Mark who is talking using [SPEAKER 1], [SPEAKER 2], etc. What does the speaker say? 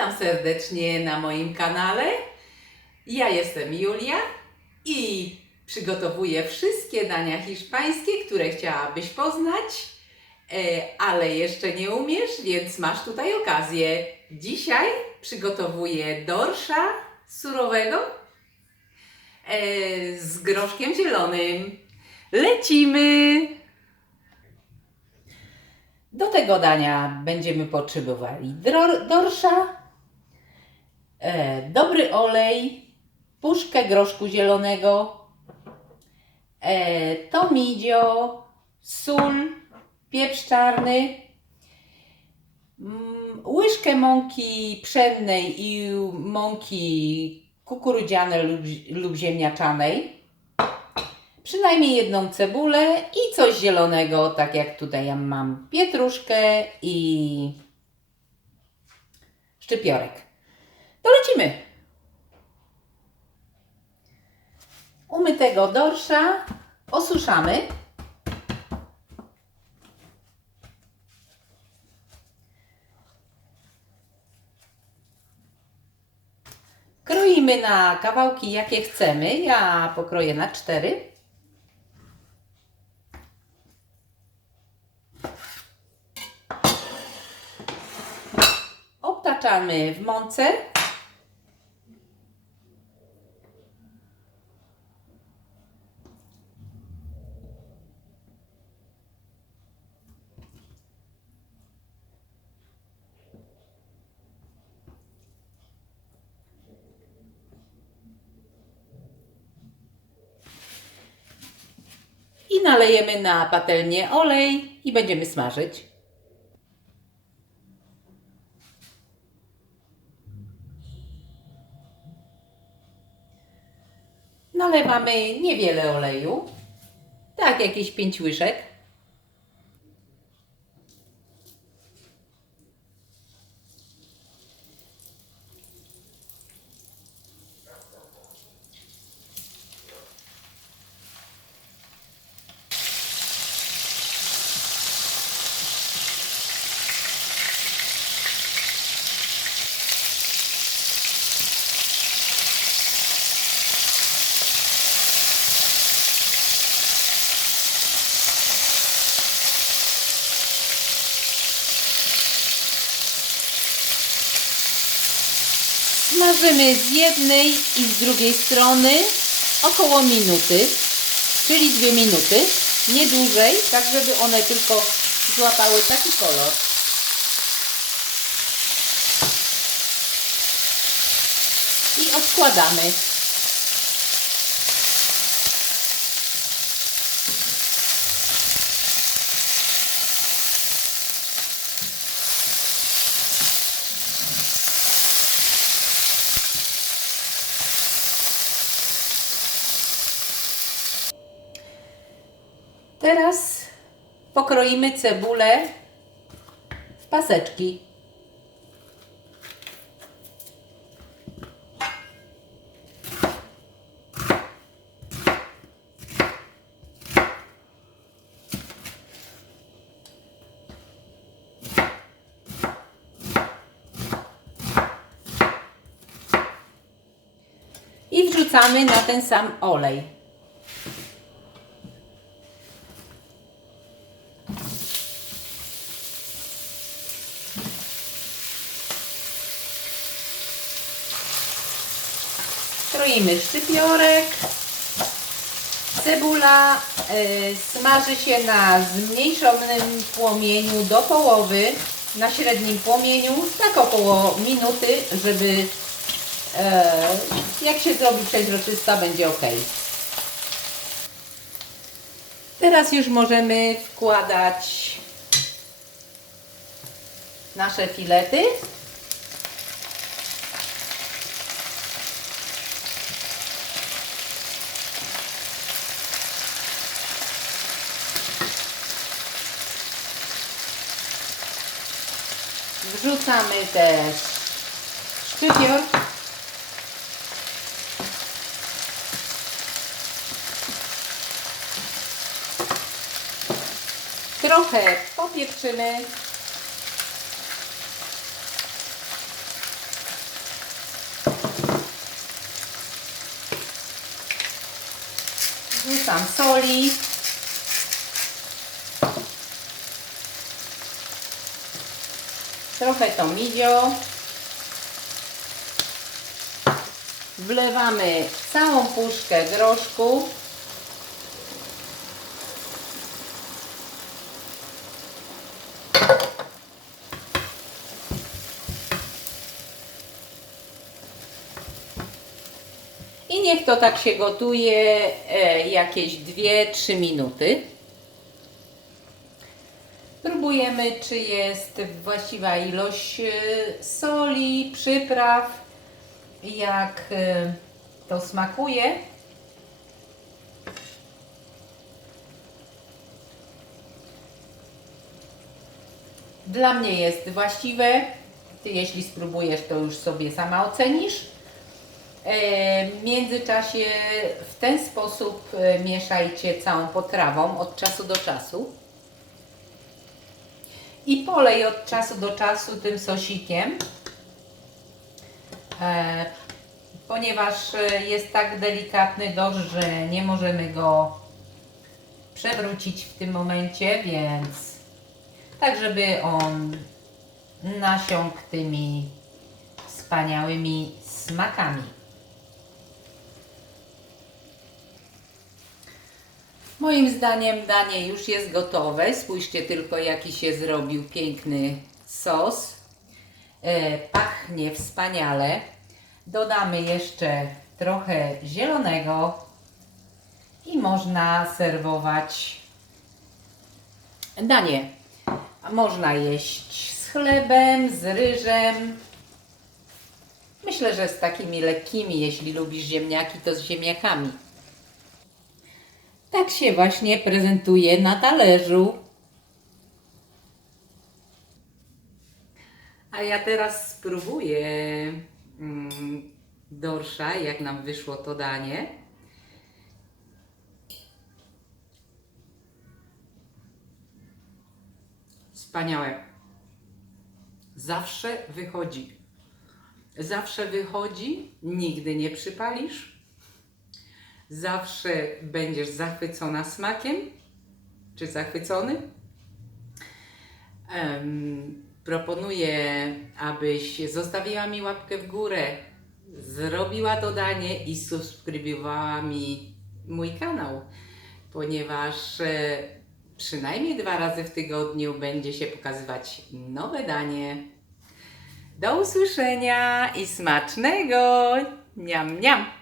[SPEAKER 1] Witam serdecznie na moim kanale. Ja jestem Julia i przygotowuję wszystkie dania hiszpańskie, które chciałabyś poznać, e, ale jeszcze nie umiesz, więc masz tutaj okazję. Dzisiaj przygotowuję dorsza surowego e, z groszkiem zielonym. Lecimy! Do tego dania będziemy potrzebowali dorsza, e, dobry olej, puszkę groszku zielonego, e, tomidzio, sól, pieprz czarny, mm, łyżkę mąki pszennej i mąki kukurydzianej lub, lub ziemniaczanej, przynajmniej jedną cebulę i coś zielonego, tak jak tutaj ja mam pietruszkę i szczypiorek. To lecimy. Umytego dorsza osuszamy. Kroimy na kawałki, jakie chcemy. Ja pokroję na cztery. Obtaczamy w mące. I nalejemy na patelnię olej i będziemy smażyć. Nalewamy niewiele oleju, tak jakieś 5 łyżek. Smażymy z jednej i z drugiej strony około minuty, czyli dwie minuty, nie dłużej, tak żeby one tylko złapały taki kolor. I odkładamy. Teraz pokroimy cebulę w paseczki. I wrzucamy na ten sam olej. Kroimy szczypiorek. Cebula y, smaży się na zmniejszonym płomieniu do połowy, na średnim płomieniu, tak około minuty, żeby e, jak się zrobi przeźroczysta, będzie ok. Teraz już możemy wkładać nasze filety. Wrzucamy też szczypior. Trochę popieprzymy. Wrzucam soli. Trochę tomilio. Wlewamy całą puszkę groszku. I niech to tak się gotuje e, jakieś 2-3 minuty. Czy jest właściwa ilość e, soli, przypraw, jak e, to smakuje. Dla mnie jest właściwe. Ty, jeśli spróbujesz, to już sobie sama ocenisz. E, W międzyczasie w ten sposób e, mieszajcie całą potrawą od czasu do czasu. I polej od czasu do czasu tym sosikiem, e, ponieważ jest tak delikatny dość, że nie możemy go przewrócić w tym momencie, więc tak, żeby on nasiąkł tymi wspaniałymi smakami. Moim zdaniem danie już jest gotowe. Spójrzcie tylko jaki się zrobił piękny sos. E, pachnie wspaniale. Dodamy jeszcze trochę zielonego i można serwować danie. Można jeść z chlebem, z ryżem. Myślę, że z takimi lekkimi, jeśli lubisz ziemniaki, to z ziemniakami. Tak się właśnie prezentuje na talerzu. A ja teraz spróbuję mm, dorsza, jak nam wyszło to danie. Wspaniałe. Zawsze wychodzi. Zawsze wychodzi, nigdy nie przypalisz. Zawsze będziesz zachwycona smakiem, czy zachwycony. Em, proponuję, abyś zostawiła mi łapkę w górę, zrobiła to danie i subskrybowała mi mój kanał, ponieważ e, przynajmniej dwa razy w tygodniu będzie się pokazywać nowe danie. Do usłyszenia i smacznego! Niam, niam!